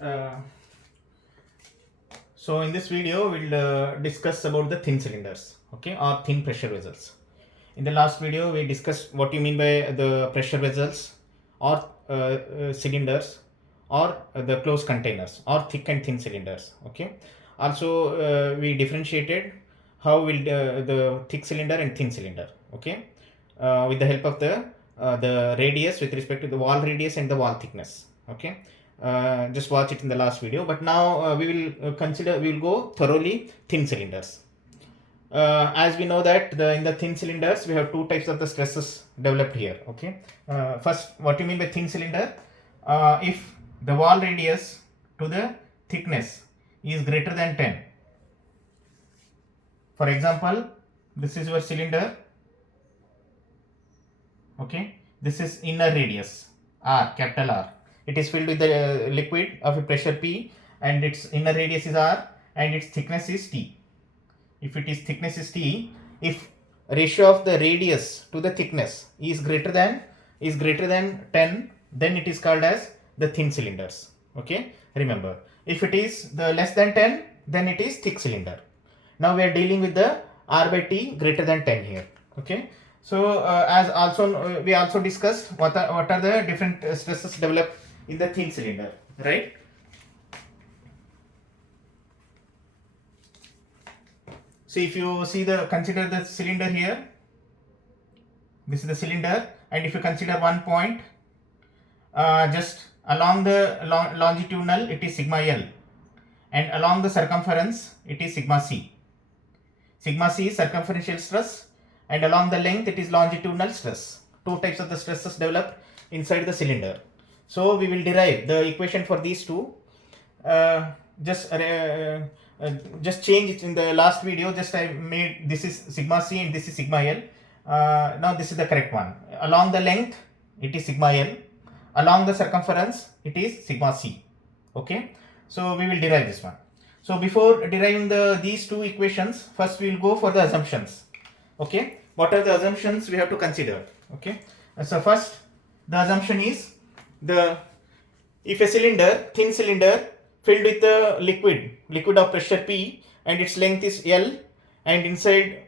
Uh, so in this video, we'll discuss about the thin cylinders, okay, or thin pressure vessels. In the last video, we discussed what you mean by the pressure vessels or cylinders or the closed containers or thick and thin cylinders, okay. Also, we differentiated how will the thick cylinder and thin cylinder, okay, with the help of the radius with respect to the wall radius and the wall thickness, okay. Just watch it in the last video, but now we will go thoroughly thin cylinders. As we know that in the thin cylinders we have two types of the stresses developed here, okay. First, what you mean by thin cylinder? If the wall radius to the thickness is greater than 10, for example, this is your cylinder, okay, this is inner radius R, capital R. It is filled with the liquid of a pressure P, and its inner radius is R and its thickness is T. If it is thickness is T, if ratio of the radius to the thickness is greater than 10, then it is called as the thin cylinders, okay. Remember, if it is the less than 10, then it is thick cylinder. Now we are dealing with the R by T greater than 10 here, okay. So as also we also discussed what are the different stresses developed in the thin cylinder, right? So if you consider the cylinder here, this is the cylinder, and if you consider one point, just along the longitudinal it is sigma L, and along the circumference it is sigma C. Sigma C is circumferential stress, and along the length it is longitudinal stress. Two types of the stresses developed inside the cylinder. So we will derive the equation for these two. Just change it in the last video. Just I made this is sigma C and this is sigma L. Now this is the correct one. Along the length it is sigma L. Along the circumference it is sigma C. Okay. So we will derive this one. So before deriving these two equations, first we will go for the assumptions. Okay. What are the assumptions we have to consider? Okay. So first, the assumption is if a thin cylinder filled with the liquid of pressure P, and its length is L, and inside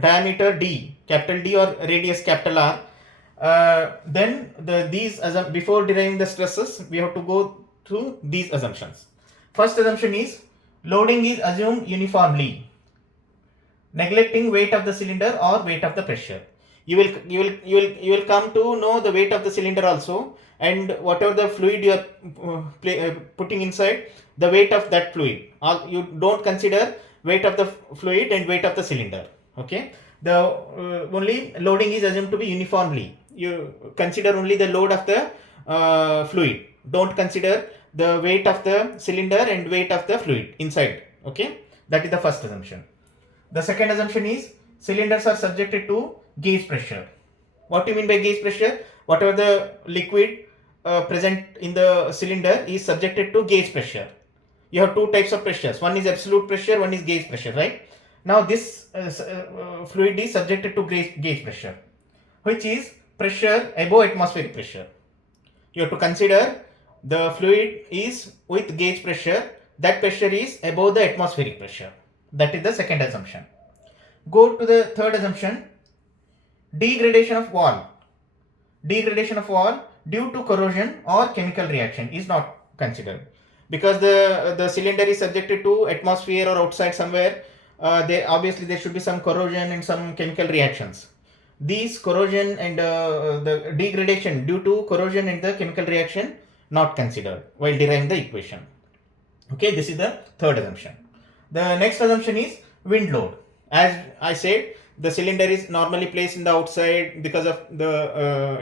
diameter D, capital D, or radius capital R, then before deriving the stresses, we have to go through these assumptions. First assumption is loading is assumed uniformly, neglecting weight of the cylinder or weight of the pressure. You will come to know the weight of the cylinder also, and whatever the fluid you are putting inside, the weight of that fluid. You don't consider weight of the fluid and weight of the cylinder, okay. The only loading is assumed to be uniformly. You consider only the load of the fluid. Don't consider the weight of the cylinder and weight of the fluid inside, okay. That is the first assumption. The second assumption is cylinders are subjected to gauge pressure. What do you mean by gauge pressure? Whatever the liquid present in the cylinder is subjected to gauge pressure. You have two types of pressures. One is absolute pressure, one is gauge pressure, right? Now this fluid is subjected to gauge pressure, which is pressure above atmospheric pressure. You have to consider the fluid is with gauge pressure. That pressure is above the atmospheric pressure. That is the second assumption. Go to the third assumption. Degradation of wall due to corrosion or chemical reaction is not considered, because the cylinder is subjected to atmosphere or outside somewhere. There should be some corrosion and some chemical reactions. These corrosion and the degradation due to corrosion and the chemical reaction not considered while deriving the equation. Okay, this is the third assumption. The next assumption is wind load. As I said, the cylinder is normally placed in the outside because of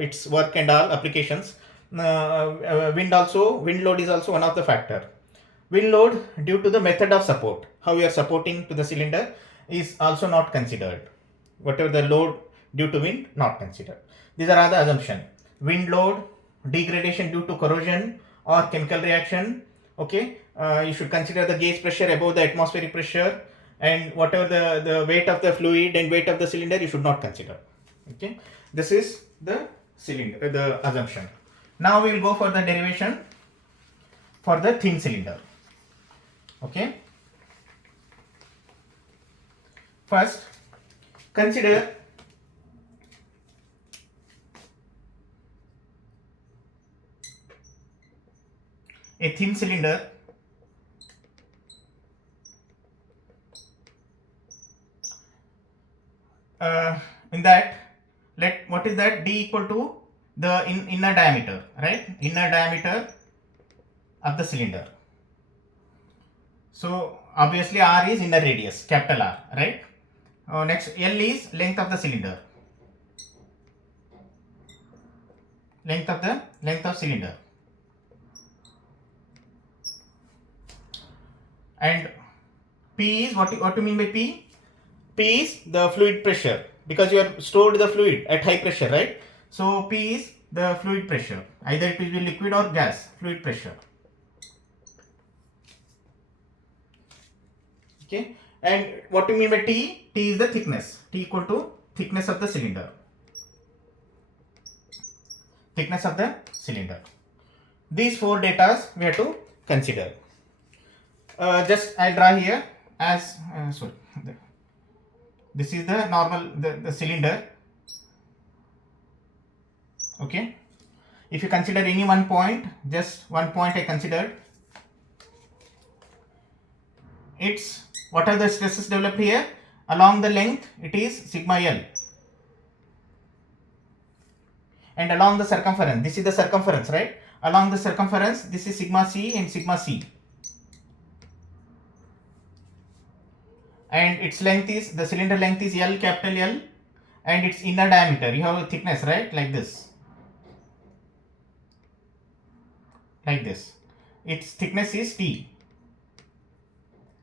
its work and all applications. Wind load is also one of the factor. Wind load due to the method of support, how you are supporting to the cylinder, is also not considered. Whatever the load due to wind, not considered. These are other assumptions. Wind load, degradation due to corrosion or chemical reaction. Okay, you should consider the gauge pressure above the atmospheric pressure, and whatever the weight of the fluid and weight of the cylinder you should not consider. Okay, this is the assumption. Now we will go for the derivation. for the thin cylinder. Okay. First, consider a thin cylinder in that, let what is that, d equal to the inner diameter, right? Inner diameter of the cylinder. So obviously r is inner radius, capital R, right? Next, L is length of the cylinder, length of cylinder, and P is what do you mean by P? P is the fluid pressure, because you have stored the fluid at high pressure, right? So P is the fluid pressure, either it will be liquid or gas, fluid pressure. Okay, and what do you mean by T? T is the thickness, T equal to thickness of the cylinder, thickness of the cylinder. These four data we have to consider. Just I draw here as this is the normal the cylinder. Okay, if you consider any one point, just one point I considered, it's what are the stresses developed here? Along the length it is sigma L, and along the circumference, this is the circumference, right? Along the circumference this is sigma C and sigma C, and its length is, the cylinder length is L, capital L, and its inner diameter, you have a thickness, right, like this, its thickness is T,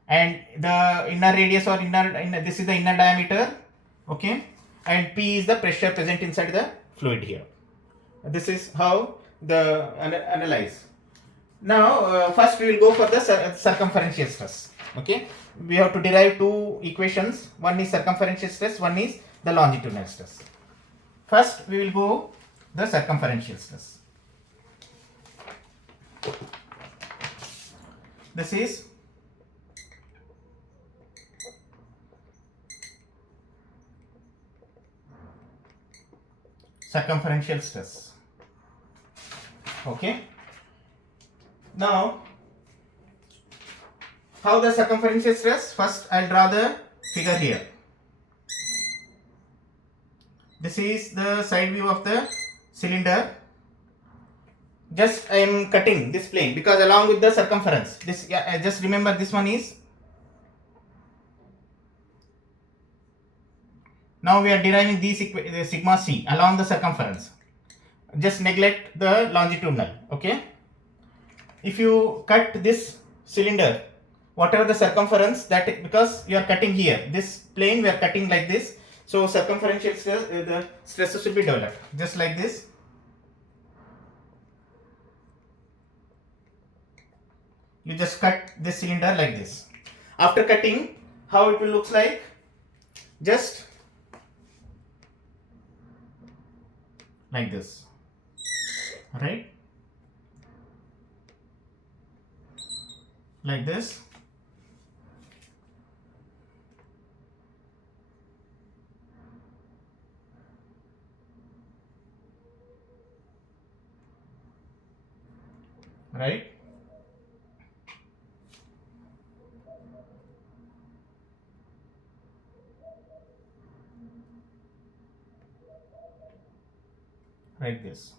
and the inner radius or inner this is the inner diameter. Okay, and P is the pressure present inside the fluid here. This is how the analyze. Now first we will go for the circumferential stress. Okay, we have to derive two equations, one is circumferential stress, one is the longitudinal stress. First we will go the circumferential stress. This is circumferential stress. Okay, now how the circumferential stress? First I'll draw the figure here. This is the side view of the cylinder. Just I am cutting this plane because along with the circumference, this, yeah, just remember this one is, now we are deriving these the sigma C along the circumference. Just neglect the longitudinal. Okay, if you cut this cylinder, whatever the circumference, that because you are cutting here, this plane we are cutting like this, so circumferential stress, the stresses will be developed just like this. You just cut this cylinder like this. After cutting, how it will look like? Just like this, right? Like this. Right? Like this.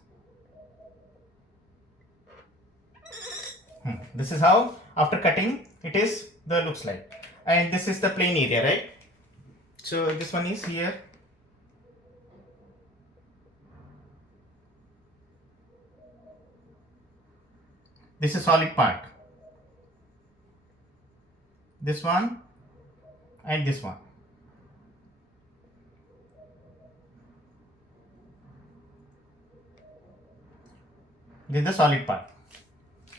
This is how after cutting it is the looks like, and this is the plane area, right? So this one is here. This is solid part. This one and this one. This is the solid part,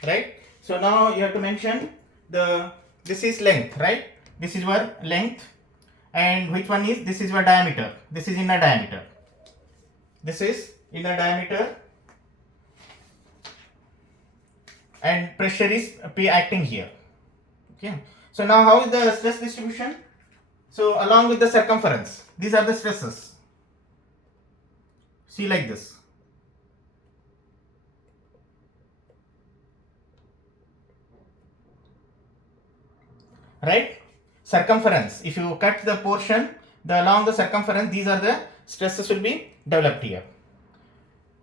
right? So now you have to mention this is length, right? This is your length, and which one is, this is your diameter. This is inner diameter. This is inner diameter, and pressure is P acting here. Okay. So now how is the stress distribution? So along with the circumference, these are the stresses. See like this. Right? Circumference. If you cut the portion, along the circumference, these are the stresses will be developed here.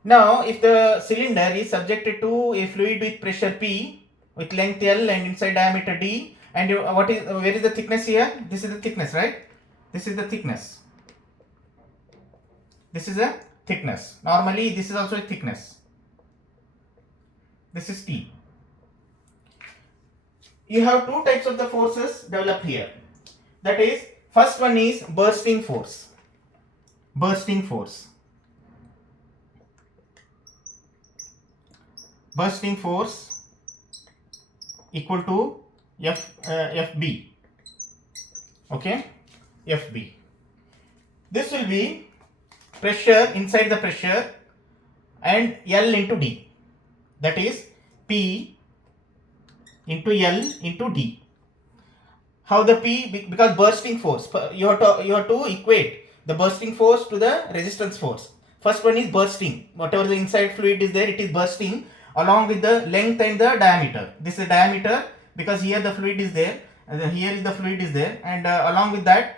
Now, if the cylinder is subjected to a fluid with pressure P, with length L and inside diameter D, and where is the thickness here? This is the thickness, right? This is the thickness. This is a thickness. Normally, this is also a thickness. This is T. You have two types of the forces developed here. That is, first one is bursting force. Bursting force. Bursting force equal to FB. Okay, FB. This will be pressure inside the pressure and L into D. That is P into L into D. How the P? Because bursting force, you have to equate the bursting force to the resistance force. First one is bursting. Whatever the inside fluid is there, it is bursting along with the length and the diameter. This is diameter because here the fluid is there, and here is the fluid is there, and along with that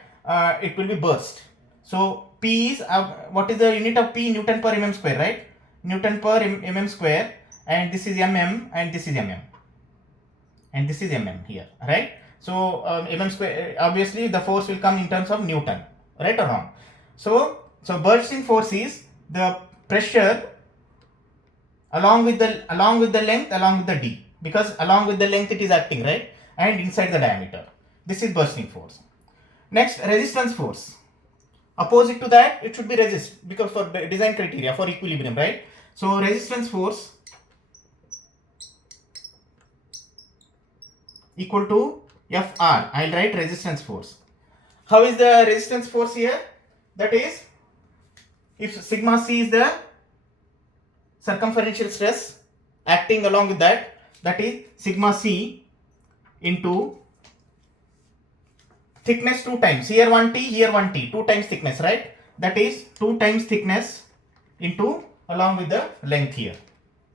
it will be burst. So P is what is the unit of P? Newton per mm square, right? Newton per mm square, and this is mm, and this is mm, and this is mm here, right? So mm square, obviously the force will come in terms of Newton, right or wrong? So bursting force is the pressure along with the length, along with the D, because along with the length it is acting, right, and inside the diameter. This is bursting force. Next, resistance force. Opposite to that, it should be resist, because for design criteria for equilibrium, right? So resistance force equal to Fr. I'll write resistance force. How is the resistance force here? That is, if sigma c is the circumferential stress acting along with that, that is sigma c into thickness 2 times. Here 1t, here 1t, 2 times thickness, right? That is 2 times thickness into along with the length here,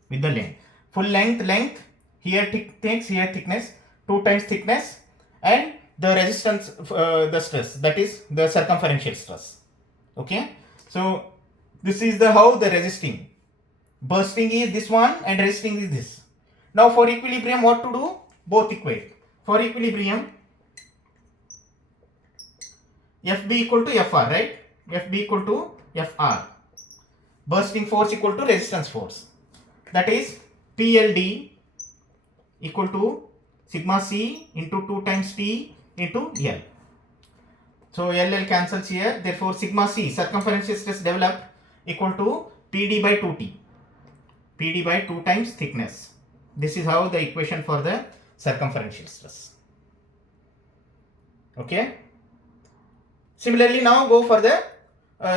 with the length. Full length, here thickness, here thickness, 2 times thickness, and the resistance, the stress, that is the circumferential stress. Okay, so this is the how the resisting. Bursting is this one and resisting is this. Now for equilibrium, what to do? Both equate. For equilibrium, FB equal to Fr, right? FB equal to Fr. Bursting force equal to resistance force. That is PLD equal to sigma c into 2 times T into L. So LL cancels here. Therefore sigma c, circumferential stress developed, equal to PD by 2T. PD by 2 times thickness. This is how the equation for the circumferential stress. Okay. Similarly, now go for the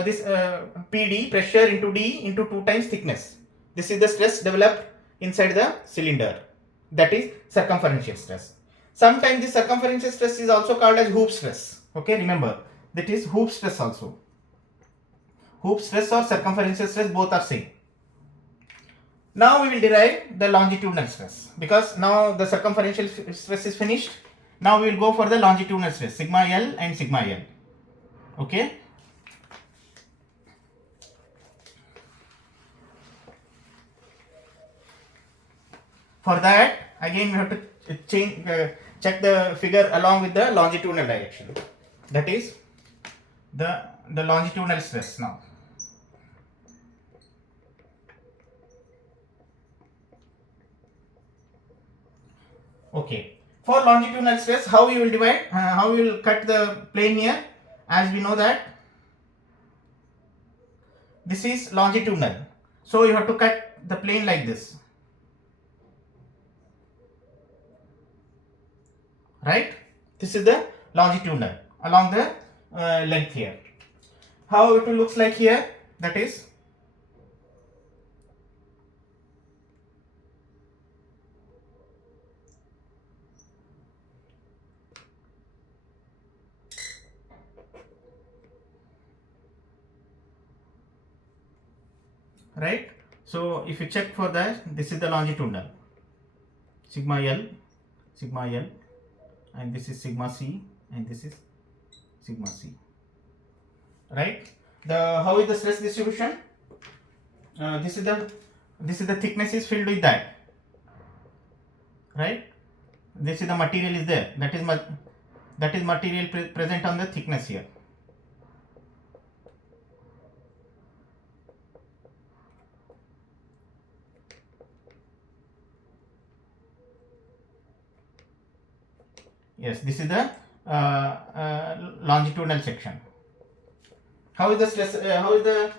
this PD, pressure into D into 2 times thickness. This is the stress developed inside the cylinder. That is circumferential stress. Sometimes this circumferential stress is also called as hoop stress. Okay, remember that is hoop stress also. Hoop stress or circumferential stress, both are same. Now we will derive the longitudinal stress, because now the circumferential stress is finished. Now we will go for the longitudinal stress, sigma L and sigma L. Okay. For that, again we have to check the figure along with the longitudinal direction. That is the longitudinal stress now. Okay. For longitudinal stress, how we will divide? How we will cut the plane here? As we know that this is longitudinal, so you have to cut the plane like this, right? This is the longitudinal along the length here. How it will looks like here? That is, right? So if you check for that, this is the longitudinal sigma L, and this is sigma C, and this is sigma C, right? How is the stress distribution? This is the thickness is filled with that, right? This is the material is there, that is material present on the thickness here. Yes, this is the longitudinal section. How is the stress? How is the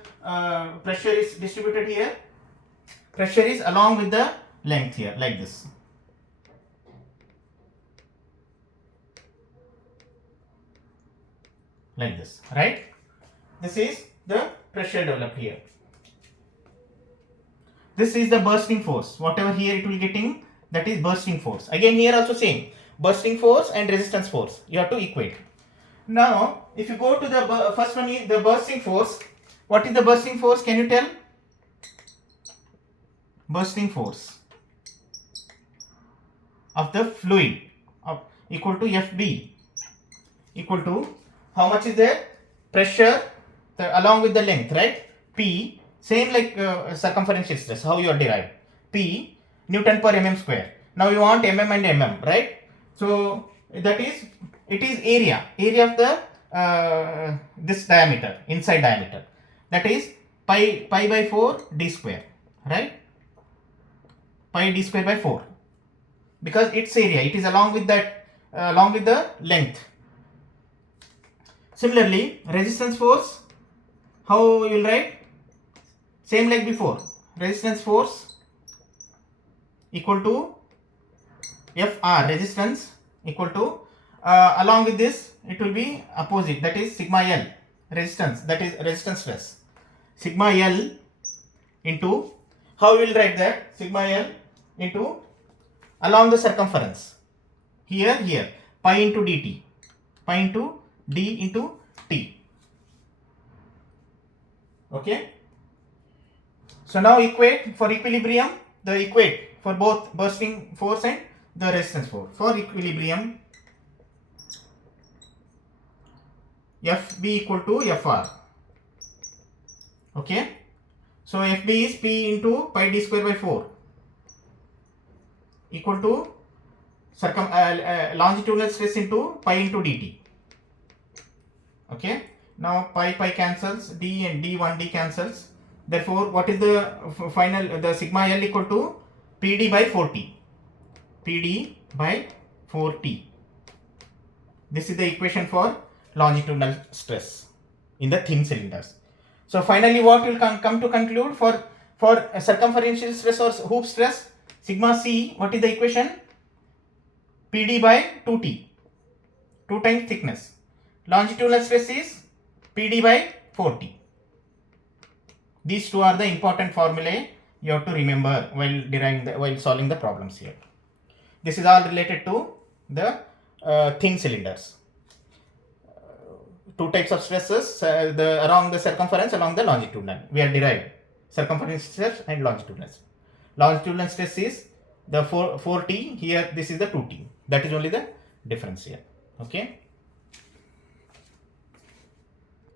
pressure is distributed here? Pressure is along with the length here, like this. Like this, right? This is the pressure developed here. This is the bursting force. Whatever here it will getting, that is bursting force. Again here also same. Bursting force and resistance force. You have to equate. Now, if you go to the first one is the bursting force. What is the bursting force? Can you tell? Bursting force of the fluid equal to FB equal to how much is there? Pressure along with the length, right? P, same like circumferential stress, how you are derived. P, Newton per mm square. Now you want mm and mm, right? So that is, it is area of the this diameter, inside diameter. That is pi by 4 d square, right? Pi d square by 4, because its area, it is along with that, along with the length. Similarly, resistance force, how you will write? Same like before. Resistance force equal to Fr, resistance equal to, along with this it will be opposite, that is sigma L, resistance, that is resistance stress. Sigma L into, how we will write that? Sigma L into along the circumference. Here, pi into dt, pi into d into t. Okay. So now equate for equilibrium, the equate for both bursting force and the resistance force. For equilibrium, Fb equal to Fr. Okay. So Fb is P into pi d square by 4 equal to longitudinal stress into pi into dt. Okay. Now pi cancels, d and d cancels. Therefore, what is the final? The sigma L equal to Pd by 4t. Pd by 4t. This is the equation for longitudinal stress in the thin cylinders. So finally, what will come to conclude for circumferential stress or hoop stress? Sigma C. What is the equation? Pd by 2t. 2 times thickness. Longitudinal stress is Pd by 4t. These two are the important formulae you have to remember while deriving while solving the problems here. This is all related to the thin cylinders. Two types of stresses, along the circumference, along the longitudinal. We are derived circumferential stress and longitudinal. Longitudinal stress is the 4t. Here this is the 2t. That is only the difference here. Okay.